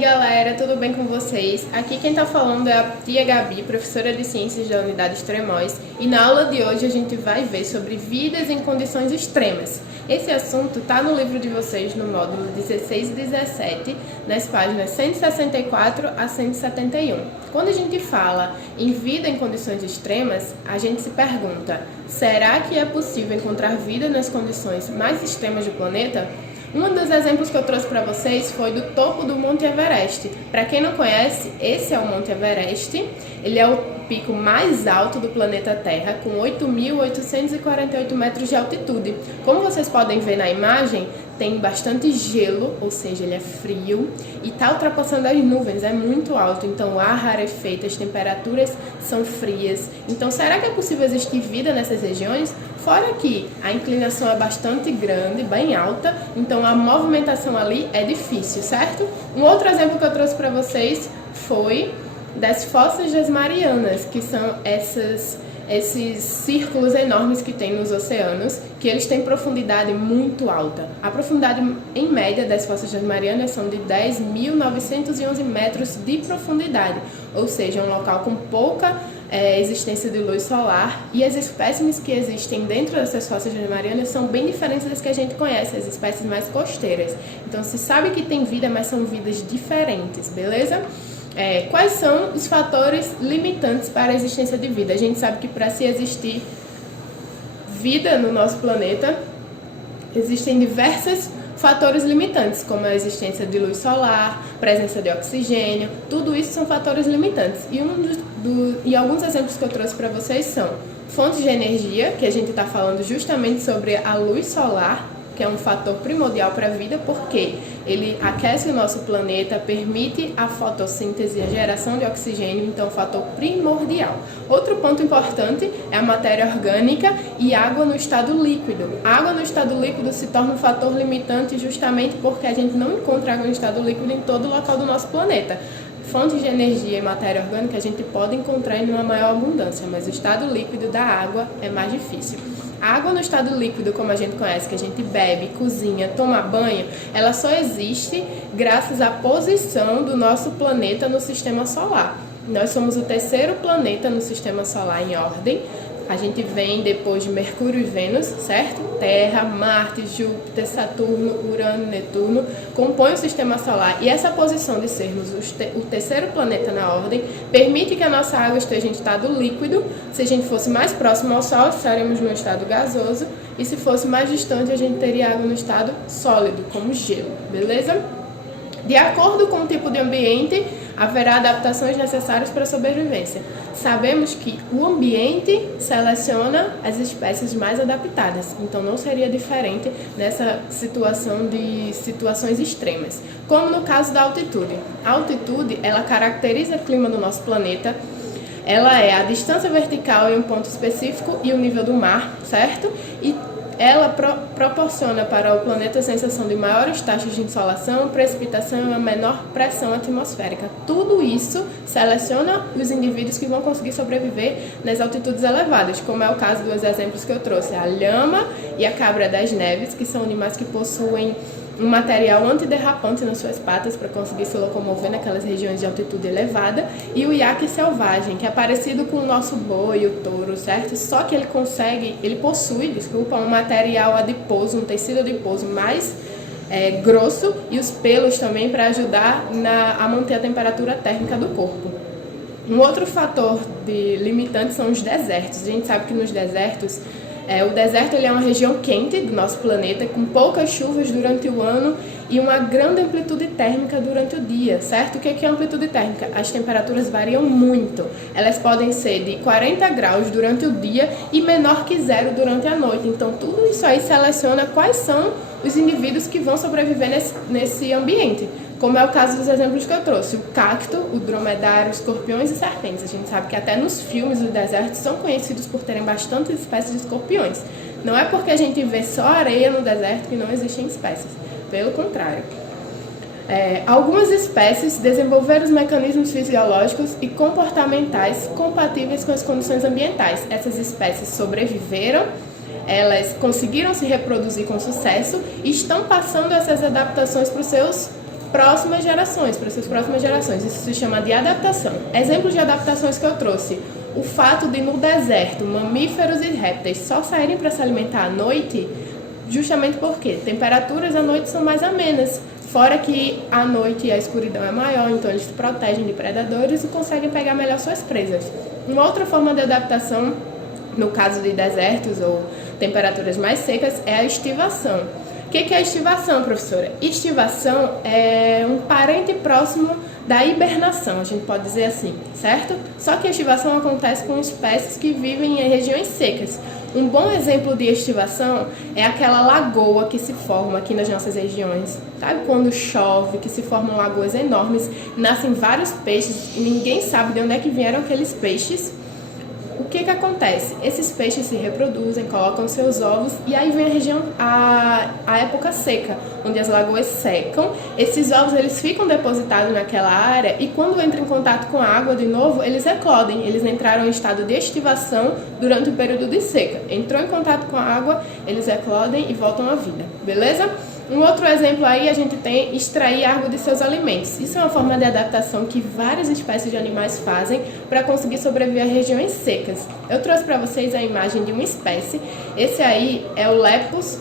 galera, tudo bem com vocês? Aqui quem tá falando é a tia Gabi, professora de Ciências da Unidade Extremóis, e na aula de hoje a gente vai ver sobre vidas em condições extremas. Esse assunto tá no livro de vocês no módulo 16 e 17, nas páginas 164 a 171. Quando a gente fala em vida em condições extremas, a gente se pergunta, será que é possível encontrar vida nas condições mais extremas do planeta? Um dos exemplos que eu trouxe para vocês foi do topo do Monte Everest. Para quem não conhece, esse é o Monte Everest. Ele é o pico mais alto do planeta Terra, com 8.848 metros de altitude. Como vocês podem ver na imagem, tem bastante gelo, ou seja, ele é frio, e está ultrapassando as nuvens, é muito alto, então o ar rarefeito, as temperaturas são frias. Então, será que é possível existir vida nessas regiões? Fora que a inclinação é bastante grande, bem alta, então a movimentação ali é difícil, certo? Um outro exemplo que eu trouxe para vocês foi das Fossas das Marianas, que são esses círculos enormes que tem nos oceanos, que eles têm profundidade muito alta. A profundidade em média das Fossas das Marianas são de 10.911 metros de profundidade, ou seja, um local com pouca existência de luz solar, e as espécies que existem dentro dessas Fossas das Marianas são bem diferentes das que a gente conhece, as espécies mais costeiras. Então se sabe que tem vida, mas são vidas diferentes, beleza? Quais são os fatores limitantes para a existência de vida? A gente sabe que para se existir vida no nosso planeta, existem diversos fatores limitantes, como a existência de luz solar, presença de oxigênio, tudo isso são fatores limitantes. E alguns exemplos que eu trouxe para vocês são fontes de energia, que a gente está falando justamente sobre a luz solar, que é um fator primordial para a vida, porque ele aquece o nosso planeta, permite a fotossíntese e a geração de oxigênio, então é um fator primordial. Outro ponto importante é a matéria orgânica e água no estado líquido. A água no estado líquido se torna um fator limitante justamente porque a gente não encontra água no estado líquido em todo o local do nosso planeta. Fontes de energia e matéria orgânica a gente pode encontrar em uma maior abundância, mas o estado líquido da água é mais difícil. A água no estado líquido, como a gente conhece, que a gente bebe, cozinha, toma banho, ela só existe graças à posição do nosso planeta no sistema solar. Nós somos o terceiro planeta no sistema solar em ordem. A gente vem depois de Mercúrio e Vênus, certo? Terra, Marte, Júpiter, Saturno, Urano, Netuno compõem o sistema solar. E essa posição de sermos o terceiro planeta na ordem permite que a nossa água esteja em estado líquido. Se a gente fosse mais próximo ao Sol, estaríamos no estado gasoso. E se fosse mais distante, a gente teria água no estado sólido, como gelo, beleza? De acordo com o tipo de ambiente, haverá adaptações necessárias para a sobrevivência. Sabemos que o ambiente seleciona as espécies mais adaptadas, então não seria diferente nessa situação de situações extremas, como no caso da altitude. A altitude, ela caracteriza o clima do nosso planeta. Ela é a distância vertical em um ponto específico e o nível do mar, certo? E ela proporciona para o planeta a sensação de maiores taxas de insolação, precipitação e uma menor pressão atmosférica. Tudo isso seleciona os indivíduos que vão conseguir sobreviver nas altitudes elevadas, como é o caso dos exemplos que eu trouxe, a lhama e a cabra das neves, que são animais que possuem um material antiderrapante nas suas patas para conseguir se locomover naquelas regiões de altitude elevada, e o iaque selvagem, que é parecido com o nosso boi, o touro, certo? Só que ele possui um material adiposo, um tecido adiposo mais grosso, e os pelos também para ajudar a manter a temperatura térmica do corpo. Um outro fator limitante são os desertos. A gente sabe que nos desertos, o deserto ele é uma região quente do nosso planeta, com poucas chuvas durante o ano e uma grande amplitude térmica durante o dia, certo? O que é amplitude térmica? As temperaturas variam muito. Elas podem ser de 40 graus durante o dia e menor que zero durante a noite. Então, tudo isso aí seleciona quais são os indivíduos que vão sobreviver nesse ambiente. Como é o caso dos exemplos que eu trouxe, o cacto, o dromedário, escorpiões e serpentes. A gente sabe que até nos filmes do deserto são conhecidos por terem bastantes espécies de escorpiões. Não é porque a gente vê só areia no deserto que não existem espécies, pelo contrário. Algumas espécies desenvolveram os mecanismos fisiológicos e comportamentais compatíveis com as condições ambientais. Essas espécies sobreviveram, elas conseguiram se reproduzir com sucesso e estão passando essas adaptações para os seus próximas gerações, para suas próximas gerações. Isso se chama de adaptação. Exemplos de adaptações que eu trouxe: o fato de no deserto mamíferos e répteis só saírem para se alimentar à noite, justamente porque temperaturas à noite são mais amenas. Fora que à noite a escuridão é maior, então eles se protegem de predadores e conseguem pegar melhor suas presas. Uma outra forma de adaptação, no caso de desertos ou temperaturas mais secas, é a estivação. O que é a estivação, professora? Estivação é um parente próximo da hibernação, a gente pode dizer assim, certo? Só que a estivação acontece com espécies que vivem em regiões secas. Um bom exemplo de estivação é aquela lagoa que se forma aqui nas nossas regiões. Sabe quando chove, que se formam lagoas enormes, nascem vários peixes e ninguém sabe de onde é que vieram aqueles peixes? O que acontece? Esses peixes se reproduzem, colocam seus ovos e aí vem a época seca, onde as lagoas secam. Esses ovos eles ficam depositados naquela área e quando entram em contato com a água de novo, eles eclodem. Eles entraram em estado de estivação durante o período de seca. Entrou em contato com a água, eles eclodem e voltam à vida, beleza? Um outro exemplo aí, a gente tem extrair água de seus alimentos. Isso é uma forma de adaptação que várias espécies de animais fazem para conseguir sobreviver a regiões secas. Eu trouxe para vocês a imagem de uma espécie. Esse aí é o Lepus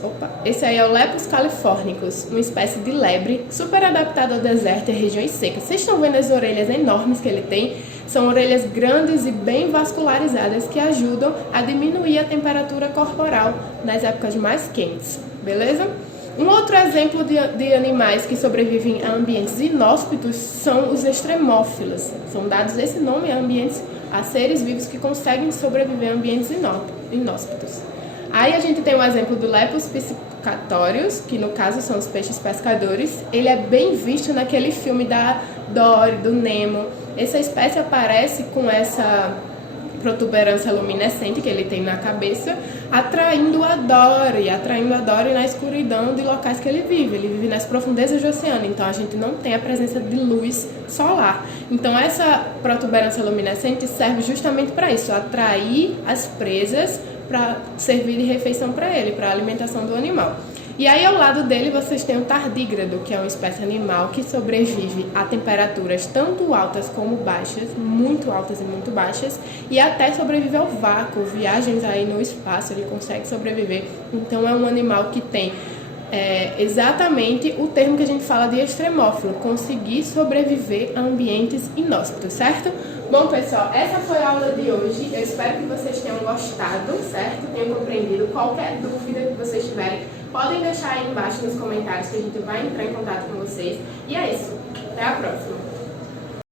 californicus, uma espécie de lebre super adaptada ao deserto e a regiões secas. Vocês estão vendo as orelhas enormes que ele tem? São orelhas grandes e bem vascularizadas que ajudam a diminuir a temperatura corporal nas épocas mais quentes, beleza? Um outro exemplo de animais que sobrevivem a ambientes inóspitos são os extremófilos. São dados esse nome a seres vivos que conseguem sobreviver a ambientes inóspitos. Aí a gente tem o exemplo do Lepus piscatorius, que no caso são os peixes pescadores. Ele é bem visto naquele filme da Dory, do Nemo. Essa espécie aparece com essa protuberância luminescente que ele tem na cabeça, atraindo a Dory na escuridão de locais que ele vive. Ele vive nas profundezas do oceano, então a gente não tem a presença de luz solar. Então essa protuberância luminescente serve justamente para isso, atrair as presas para servir de refeição para ele, para a alimentação do animal. E aí ao lado dele vocês têm o tardígrado, que é uma espécie animal que sobrevive a temperaturas tanto altas como baixas, muito altas e muito baixas, e até sobrevive ao vácuo, viagens aí no espaço, ele consegue sobreviver. Então é um animal que tem exatamente o termo que a gente fala de extremófilo, conseguir sobreviver a ambientes inóspitos, certo? Bom, pessoal, essa foi a aula de hoje. Eu espero que vocês tenham gostado, certo? Tenham compreendido. Qualquer dúvida que vocês tiverem, podem deixar aí embaixo nos comentários que a gente vai entrar em contato com vocês. E é isso. Até a próxima.